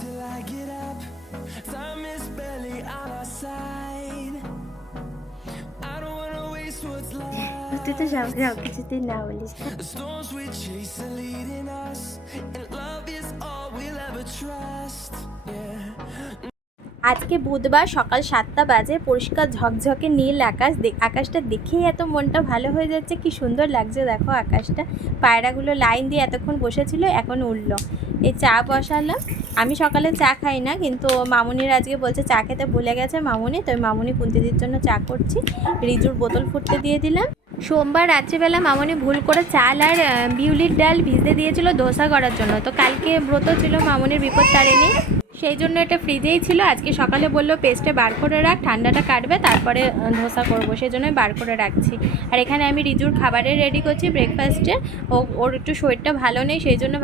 till I get up. Time is barely on our side. I don't wanna waste what's left. তুই তো সব কিছুতেই না বলিস। The storms we chase are leading us, and love is all we'll ever trust. Yeah. আজকে বুধবার সকাল 7টা বাজে, পরিষ্কার ঝকঝকে নীল আকাশ, আকাশটা দেখেই এত মনটা ভালো হয়ে যাচ্ছে। কি সুন্দর লাগছে দেখো আকাশটা। পায়রাগুলো লাইন দিয়ে এতক্ষণ বসেছিল, এখন উঠলো। এই চা বসালাম। আমি সকালে চা খাই না, কিন্তু মামুনির আজকে বলছে চা খেতে ভুলে গেছে মামুনি, তো মামুনি কুন্তিদির জন্য চা করছি। রিজুর বোতল ফুটতে দিয়ে দিলাম। সোমবার রাত্রিবেলা মামনি ভুল করে চাল আর বিউলির ডাল ভিজতে দিয়েছিল ধোসা করার জন্য। তো কালকে ব্রত ছিল, মামনির বিপদ তাড়েনি, সেই জন্য এটা ফ্রিজেই ছিল। আজকে সকালে বললো পেস্টে বার করে রাখ, ঠান্ডাটা কাটবে তারপরে ধোসা করবো, সেই জন্যই বার করে রাখছি। আর এখানে আমি রিজুর খাবারের রেডি করছি ব্রেকফাস্টে। ওর একটু শরীরটা ভালো নেই, সেই জন্য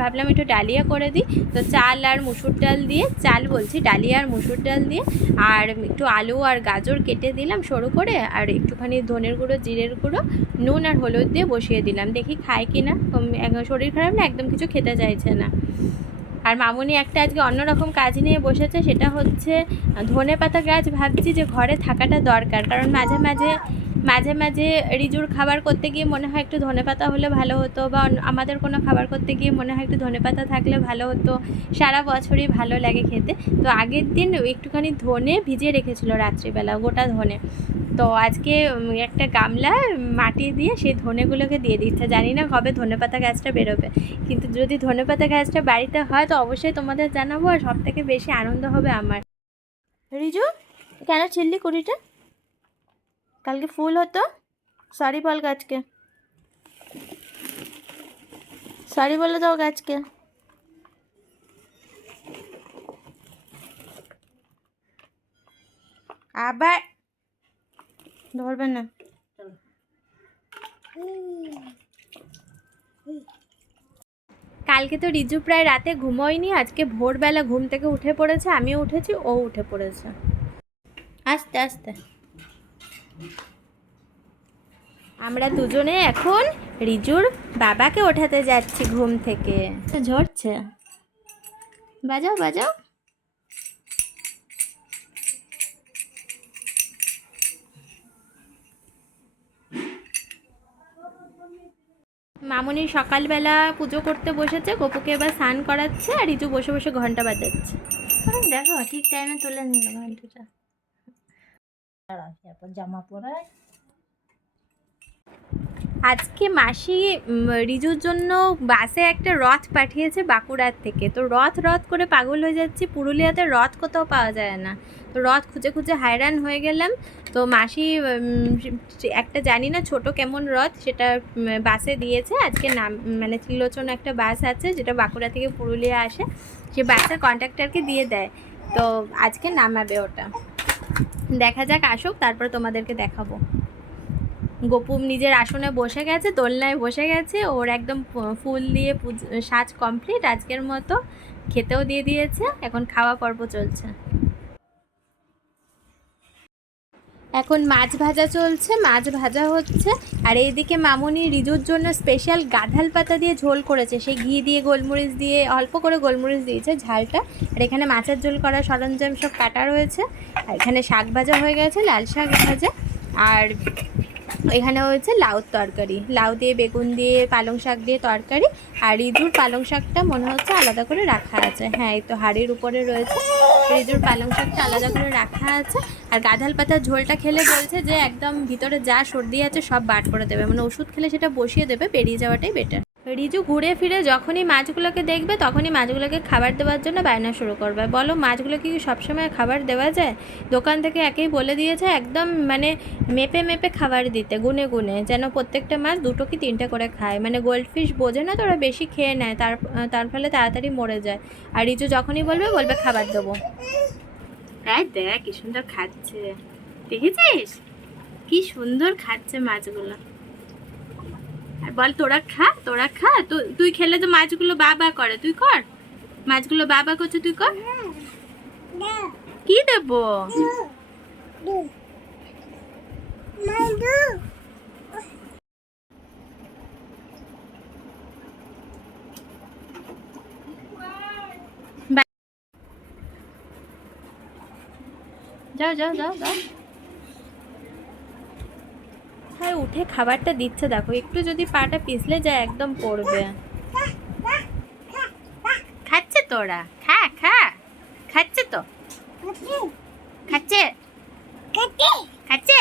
ভাবলাম একটু ডালিয়া করে দিই। তো চাল আর মুসুর ডাল দিয়ে, চাল বলছি ডালিয়া আর মুসুর ডাল দিয়ে, আর একটু আলু আর গাজর কেটে দিলাম সরু করে, আর একটুখানি ধনের গুঁড়ো, জিরের গুঁড়ো, নুন আর হলুদ দিয়ে বসিয়ে দিলাম। দেখি খায় কি না। শরীর খারাপ না, একদম কিছু খেতে চাইছে না। আর মামুনি একটা আজকে অন্যরকম কাজ নিয়ে বসেছে, সেটা হচ্ছে ধনেপাতা গাছ। ভাবছি যে ঘরে থাকাটা দরকার, কারণ মাঝে মাঝে রিজুর খাবার করতে গিয়ে মনে হয় একটু ধনেপাতা হলে ভালো হতো, বা আমাদের কোনো খাবার করতে গিয়ে মনে হয় একটু ধনেপাতা থাকলে ভালো হতো। সারা বছরই ভালো লাগে খেতে। তো আগের দিন একটুখানি ধনে ভিজিয়ে রেখেছিল রাত্রিবেলা, গোটা ধনে। তো আজকে একটা গামলা মাটি দিয়ে সেই ধনেগুলোকে দিয়ে দিচ্ছে। জানি না কবে ধনেপাতা গাছটা বেরোবে, কিন্তু যদি ধনেপাতা গাছটা বাড়িতে হয় তো অবশ্যই তোমাদের জানাবো, আর সব থেকে বেশি আনন্দ হবে আমার। রিজু, কেন ছিললি কুড়িটা? কালকে ফুল হতো। সরি বল গাছকে, সরি বলে দাও গাছকে। আবার ধরবে না। কালকে তো রিজু প্রায় রাতে ঘুমোয়নি, আজকে ভোরবেলা ঘুম থেকে উঠে পড়েছে। আমিও উঠেছি, ও উঠে পড়েছে। আস্তে আস্তে। আমরা দুজনে এখন রিজুর বাবাকে ওঠাতে যাচ্ছি ঘুম থেকে। ঝরছে, বাজাও বাজাও। মামুনি সকালবেলা পুজো করতে বসেছে, গপুকে এবার স্নান করাচ্ছে, আর রিজু বসে বসে ঘন্টা বাজাচ্ছে। দেখো ঠিক টাইমে তুলে নিল ঘন্টাটা। জামা পরায়। আজকে মাসি রিজুর জন্য বাসে একটা রথ পাঠিয়েছে বাঁকুড়ার থেকে। তো রথ করে পাগল হয়ে যাচ্ছি, পুরুলিয়াতে রথ কোথাও পাওয়া যায় না। তো রথ খুঁজে খুঁজে হায়রান হয়ে গেলাম। তো মাসি একটা জানি না ছোট কেমন রথ, সেটা বাসে দিয়েছে আজকে। নাম মানে ত্রিলোচন একটা বাস আছে যেটা বাঁকুড়া থেকে পুরুলিয়া আসে, সে বাসের কন্ডাক্টরকে দিয়ে দেয়। তো আজকে নামাবে ওটা, দেখা যাক আসুক, তারপরে তোমাদেরকে দেখাবো। গপুম নিজের আসনে বসে গেছে, দোলনায় বসে গেছে, ওর একদম ফুল দিয়ে সাজ কমপ্লিট আজকের মতো। খেতেও দিয়ে দিয়েছে, এখন খাওয়া পর্ব চলছে। এখন মাছ ভাজা চলছে, মাছ ভাজা হচ্ছে। আর এইদিকে মামুনি রিজুর জন্য স্পেশাল গাঁধাল পাতা দিয়ে ঝোল করেছে, সেই ঘি দিয়ে গোলমরিচ দিয়ে, অল্প করে গোলমরিচ দিয়েছে ঝালটা। আর এখানে মাছের ঝোল করার সরঞ্জাম সব কাটা রয়েছে। আর এখানে শাক ভাজা হয়ে গেছে, লাল শাক ভাজা। আর এখানে হয়েছে লাউর তরকারি, লাউ দিয়ে বেগুন দিয়ে পালং শাক দিয়ে তরকারি। আর রিজুর পালং শাকটা মনে হচ্ছে আলাদা করে রাখা আছে। হ্যাঁ, এই তো হাঁড়ির উপরে রয়েছে, রিজুর পালং শাকটা আলাদা করে রাখা আছে। আর গাঁধাল পাতার ঝোলটা খেলে বলছে যে একদম ভিতরে যা সর্দি আছে সব বার করে দেবে, মানে ওষুধ খেলে সেটা বসিয়ে দেবে, বেরিয়ে যাওয়াটাই বেটার। রিজু ঘুরে ফিরে যখনই মাছগুলোকে দেখবে তখনই মাছগুলোকে খাবার দেওয়ার জন্য বায়না শুরু করবে। বলো মাছগুলোকে কি সবসময় খাবার দেওয়া যায়? দোকান থেকে একেই বলে দিয়েছে একদম মানে মেপে মেপে খাবার দিতে, গুনে গুনে, যেন প্রত্যেকটা মাছ 2 কি 3টে করে খায়। মানে গোল্ডফিশ বোঝে না তো, ওরা বেশি খেয়ে নেয়, তার ফলে তাড়াতাড়ি মরে যায়। আর রিজু যখনই বলবে খাবার দেবো। তাই দেখ কি সুন্দর খাচ্ছে, দেখেছিস কি সুন্দর খাচ্ছে মাছগুলো। আর বল তোরা খা, তুই খেলে তো মাছগুলো বাবা করে, তুই কর। মাছগুলো বাবা করছে, তুই কর। কি দেবো? যাও যাও যাও যাও। হ্যাঁ উঠে খাবারটা দিচ্ছে দেখো, একটু যদি পাটা পিছলে যায় একদম পড়বে। খাচ্ছে তোরা, খা খা, খাচ্ছে তো, খাচ্ছে খাচ্ছে।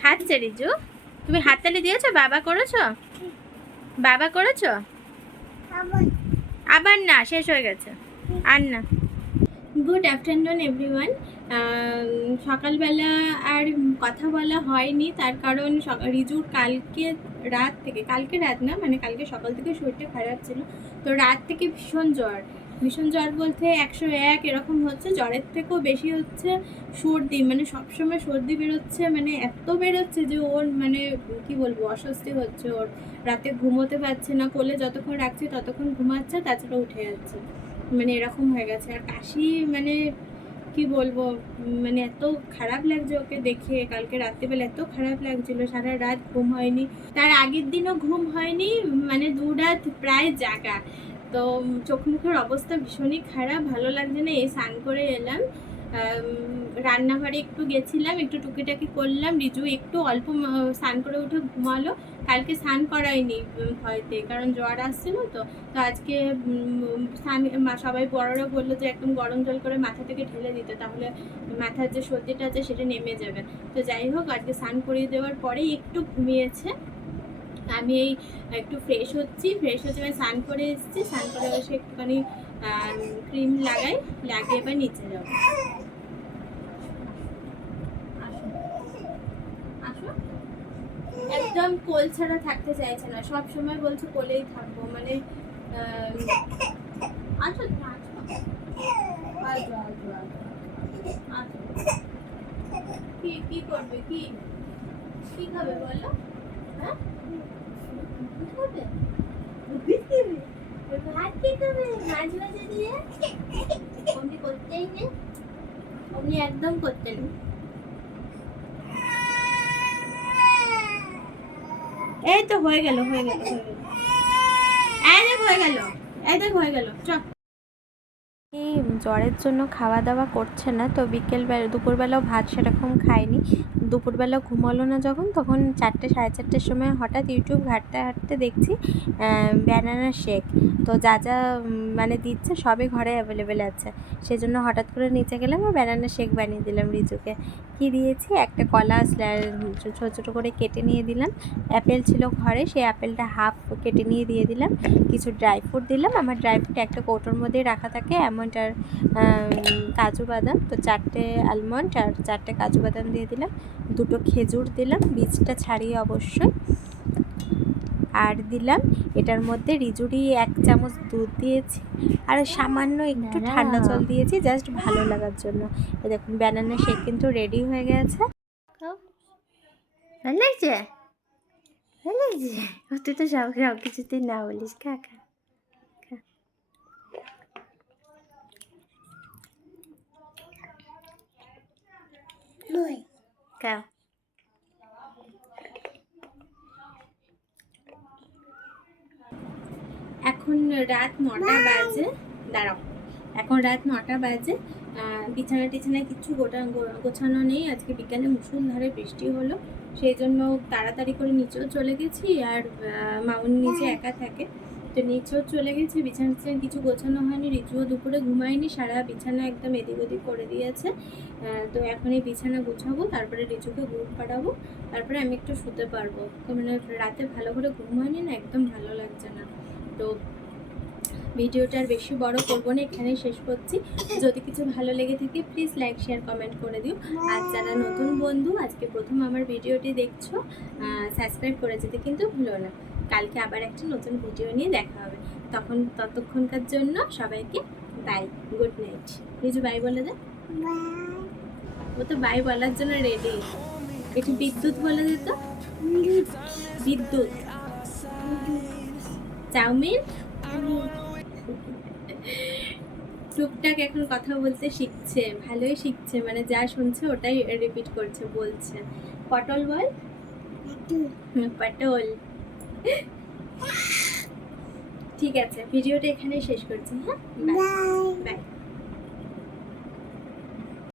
খাচ্ছে রিজু। তুমি হাততালি দিয়েছো, বাবা করেছো, বাবা করেছো? আবার না, শেষ হয়ে গেছে, আর না। Good afternoon everyone. সকালবেলা আর কথা বলা হয়নি, তার কারণ রিজুর কালকে রাত না, মানে কালকে সকাল থেকে শরীরটা খারাপ ছিল। তো রাত থেকে ভীষণ জ্বর বলতে 101 এরকম হচ্ছে, জ্বরের থেকেও বেশি হচ্ছে সর্দি, মানে সবসময় সর্দি বেরোচ্ছে, মানে এত বেরোচ্ছে যে ওর মানে কি বলবো অস্বস্তি হচ্ছে ওর। রাতে ঘুমোতে পারছে না, কোলে যতক্ষণ রাখছে ততক্ষণ ঘুমাচ্ছে, তাছাড়া উঠে যাচ্ছে, মানে এরকম হয়ে গেছে। আর কাশি, মানে কি বলবো, মানে এত খারাপ লাগছে ওকে দেখে, কালকে রাত্রিবেলা এত খারাপ লাগছিল, সারা রাত ঘুম হয়নি, তার আগের দিনও ঘুম হয়নি, মানে 2 রাত প্রায় জাগা। তো চোখ মুখের অবস্থা ভীষণই খারাপ, ভালো লাগছে না। এই স্নান করে এলাম, রান্নাঘরে একটু গেছিলাম, একটু টুকিটাকি করলাম, রিজু একটু অল্প স্নান করে উঠে ঘুমালো। কালকে স্নান করাইনি ভয়তে, কারণ জ্বর আসছিল তো। তো আজকে স্নান, সবাই বড়রা বললো যে একদম গরম জল করে মাথা থেকে ঢেলে দিতে, তাহলে মাথার যে সর্দিটা আছে সেটা নেমে যাবে। তো যাই হোক, আজকে স্নান করিয়ে দেওয়ার পরেই একটু ঘুমিয়েছে। আমি এই একটু ফ্রেশ হচ্ছে, আমি স্নান করে এসেছি, স্নান করে এসে একটুখানি ক্রিম লাগিয়ে এবার নিচে যাবো। একদম কোল ছাড়া থাকতে চাইছে না, সব সময় বলছে কোলেই থাকবো, মানে আচ্ছা কি করবে, কি খাবে বলো? হ্যাঁ ভাত কি খাবে? মাঝে মাঝে দিয়ে অমনি করতেই নেই, অমনি একদম করতে নেই। এই তো হয়ে গেল এই দেখ হয়ে গেল চল। এই জ্বরের জন্য খাওয়া দাওয়া করছে না, তো দুপুরবেলাও ভাত সেরকম খায়নি। দুপুরবেলা ঘুমালো না যখন, তখন 4টে সাড়ে 4টের সময় হঠাৎ ইউটিউব ঘাঁটতে দেখছি ব্যানানা শেক। তো যা মানে দিচ্ছে সবই ঘরে অ্যাভেলেবেল আছে, সেজন্য হঠাৎ করে নিচে গেলাম আর ব্যানানা শেক বানিয়ে দিলাম রিজুকে। কি দিয়েছি, একটা কলা ছোটো ছোটো করে কেটে নিয়ে দিলাম, অ্যাপেল ছিল ঘরে, সেই অ্যাপেলটা হাফ কেটে নিয়ে দিয়ে দিলাম, কিছু ড্রাই ফ্রুট দিলাম, আমার ড্রাই ফ্রুট একটা কৌটোর মধ্যেই রাখা থাকে, আমন্ড আর কাজু বাদাম, তো 4টে আলমন্ড আর 4টে কাজু বাদাম দিয়ে দিলাম, 2টো খেজুর দিলাম, বীজটা ছাড়িয়ে অবশ্যই, আর দিলাম এটার মধ্যে রিজুরি 1 চামচ দুধ দিয়েছি, আর সামান্য একটু ঠান্ডা জল দিয়েছি জাস্ট ভালো লাগার জন্য। দেখুন ব্যানানা শেক কিন্তু রেডি হয়ে গেছে। ভালো লাগছে, তুই তো সব কিছুতেই না বলিস, খা খা খা। এখন রাত 9টা বাজে, দাঁড়াও, এখন রাত 9টা বাজে, বিছানায় কিছু গোছানো নেই। আজকে বিকালে মুষলধারে বৃষ্টি হলো, সেই জন্য তাড়াতাড়ি করে নিচেও চলে গেছি, আর মাউন নিচে একা থাকে, তো নিচেও চলে গেছি। বিছানা কিছু গোছানো হয়নি, রিজুও দুপুরে ঘুমায়নি, সারা বিছানা একদম এদিক ওদিক করে দিয়েছে। তো এখন এই বিছানা গুছাবো, তারপরে রিজুকে ঘুম পাড়াবো, তারপরে আমি একটু শুতে পারবো, মানে রাতে ভালো করে ঘুম হয়নি না, একদম ভালো লাগছে না। তো ভিডিওটা আর বেশি বড় করব না, এখানেই শেষ করছি। যদি কিছু ভালো লেগে থাকে প্লিজ লাইক শেয়ার কমেন্ট করে দিও, আর যারা নতুন বন্ধু আজকে প্রথম আমার ভিডিওটি দেখছো সাবস্ক্রাইব করে যেতে কিন্তু ভুলো না। কালকে আবার একটা নতুন ভিডিও নিয়ে দেখা হবে, ততক্ষণকার জন্য সবাইকে bye, good night. Riju bye বলে দে, ও তো বাই বলার জন্য রেডি। একটু বিদ্যুৎ বলে দিত, বিদ্যুৎ, চাউমিন। টুকটাক এখন কথা বলতে শিখছে, ভালোই শিখছে, মানে যা শুনছে ওটাই রিপিট করছে, বলছে। পটল বল, পটল। ঠিক আছে, ভিডিওটা এখানেই শেষ করছি। হ্যাঁ, বাই বাই।